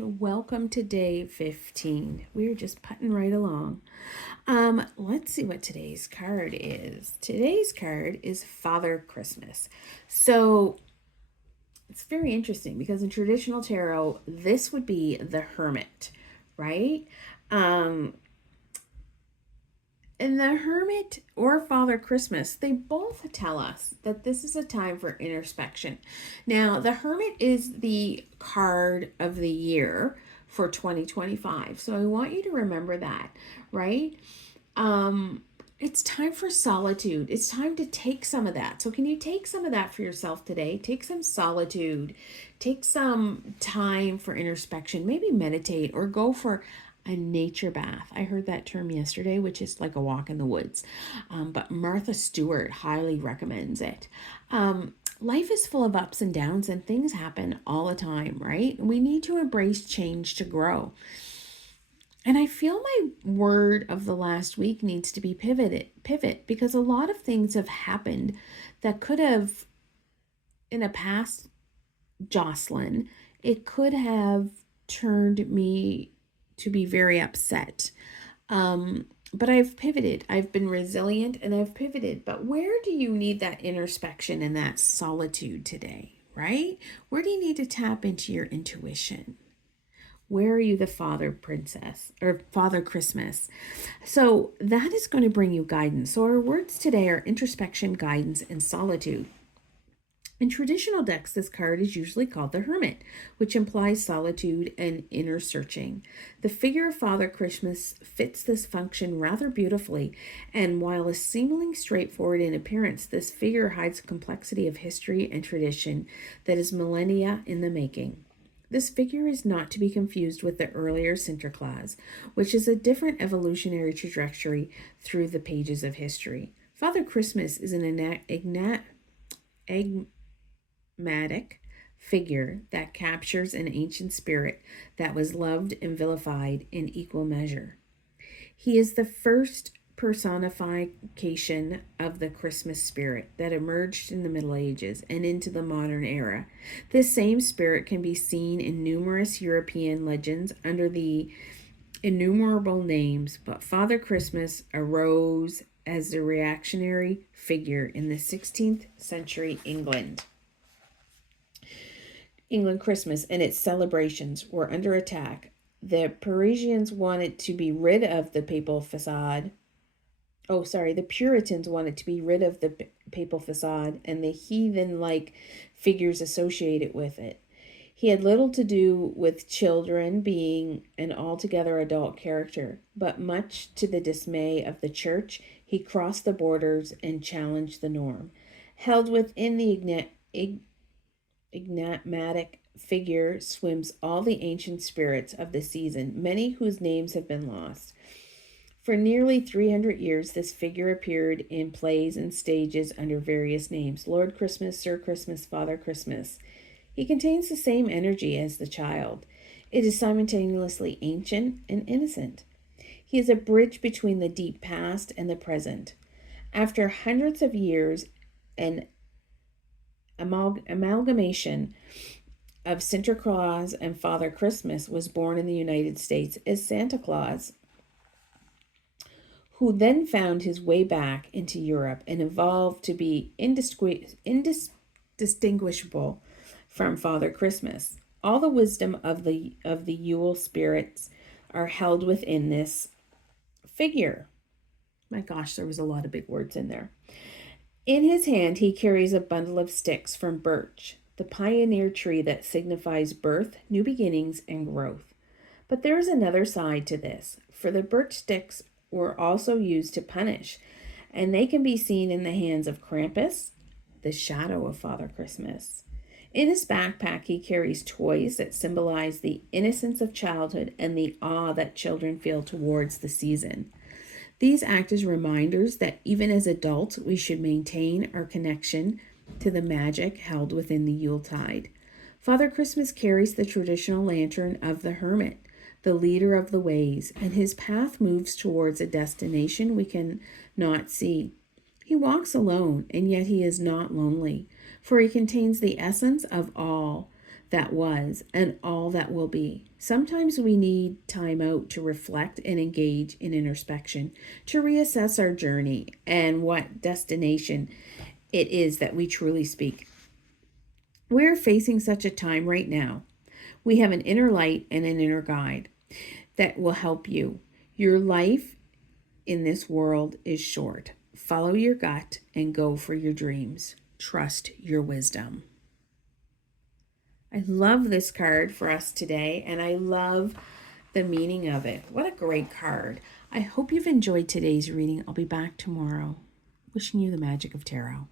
and welcome to day 15. We're just putting right along. Let's see what today's card is. Today's card is Father Christmas. So it's very interesting because in traditional tarot, this would be the Hermit, right? Um, and the Hermit or Father Christmas, they both tell us that this is a time for introspection. Now, the Hermit is the card of the year for 2025. So I want you to remember that, right? It's time for solitude. It's time to take some of that. So can you take some of that for yourself today? Take some solitude. Take some time for introspection. Maybe meditate or go for a nature bath. I heard that term yesterday, which is like a walk in the woods. But Martha Stewart highly recommends it. Life is full of ups and downs, and things happen all the time, right? We need to embrace change to grow. And I feel my word of the last week needs to be pivot, because a lot of things have happened that could have, in a past Jocelyn, it could have turned me to be very upset. But I've pivoted. I've been resilient and I've pivoted. But where do you need that introspection and that solitude today, right? Where do you need to tap into your intuition? Where are you, the Father Princess or Father Christmas? So that is going to bring you guidance. So our words today are introspection, guidance, and solitude. In traditional decks, this card is usually called the Hermit, which implies solitude and inner searching. The figure of Father Christmas fits this function rather beautifully, and while seemingly straightforward in appearance, this figure hides a complexity of history and tradition that is millennia in the making. This figure is not to be confused with the earlier Sinterklaas, which is a different evolutionary trajectory through the pages of history. Father Christmas is an enigmatic figure that captures an ancient spirit that was loved and vilified in equal measure. He is the first personification of the Christmas spirit that emerged in the Middle Ages and into the modern era. This same spirit can be seen in numerous European legends under the innumerable names, but Father Christmas arose as a reactionary figure in the 16th century England. Christmas and its celebrations were under attack. The Parisians wanted to be rid of the papal facade. The Puritans wanted to be rid of the papal facade and the heathen-like figures associated with it. He had little to do with children being an altogether adult character, but much to the dismay of the church, he crossed the borders and challenged the norm. Held within the enigmatic figure swims all the ancient spirits of the season, many whose names have been lost. For nearly 300 years, this figure appeared in plays and stages under various names: Lord Christmas, Sir Christmas, Father Christmas. He contains the same energy as the child. It is simultaneously ancient and innocent. He is a bridge between the deep past and the present. After hundreds of years, an amalgamation of Sinterklaas and Father Christmas was born in the United States as Santa Claus, who then found his way back into Europe and evolved to be indistinguishable from Father Christmas. All the wisdom of the Yule spirits are held within this figure. My gosh, there was a lot of big words in there. In his hand, he carries a bundle of sticks from birch, the pioneer tree that signifies birth, new beginnings, and growth. But there is another side to this, for the birch sticks were also used to punish, and they can be seen in the hands of Krampus, the shadow of Father Christmas. In his backpack, he carries toys that symbolize the innocence of childhood and the awe that children feel towards the season. These act as reminders that even as adults, we should maintain our connection to the magic held within the Yuletide. Father Christmas carries the traditional lantern of the hermit, the leader of the ways, and his path moves towards a destination we can not see. He walks alone, and yet he is not lonely, for he contains the essence of all, that was and all that will be. Sometimes we need time out to reflect and engage in introspection, to reassess our journey and what destination it is that we truly speak. We're facing such a time right now. We have an inner light and an inner guide that will help you. Your life in this world is short. Follow your gut and go for your dreams. Trust your wisdom. I love this card for us today, and I love the meaning of it. What a great card. I hope you've enjoyed today's reading. I'll be back tomorrow. Wishing you the magic of tarot.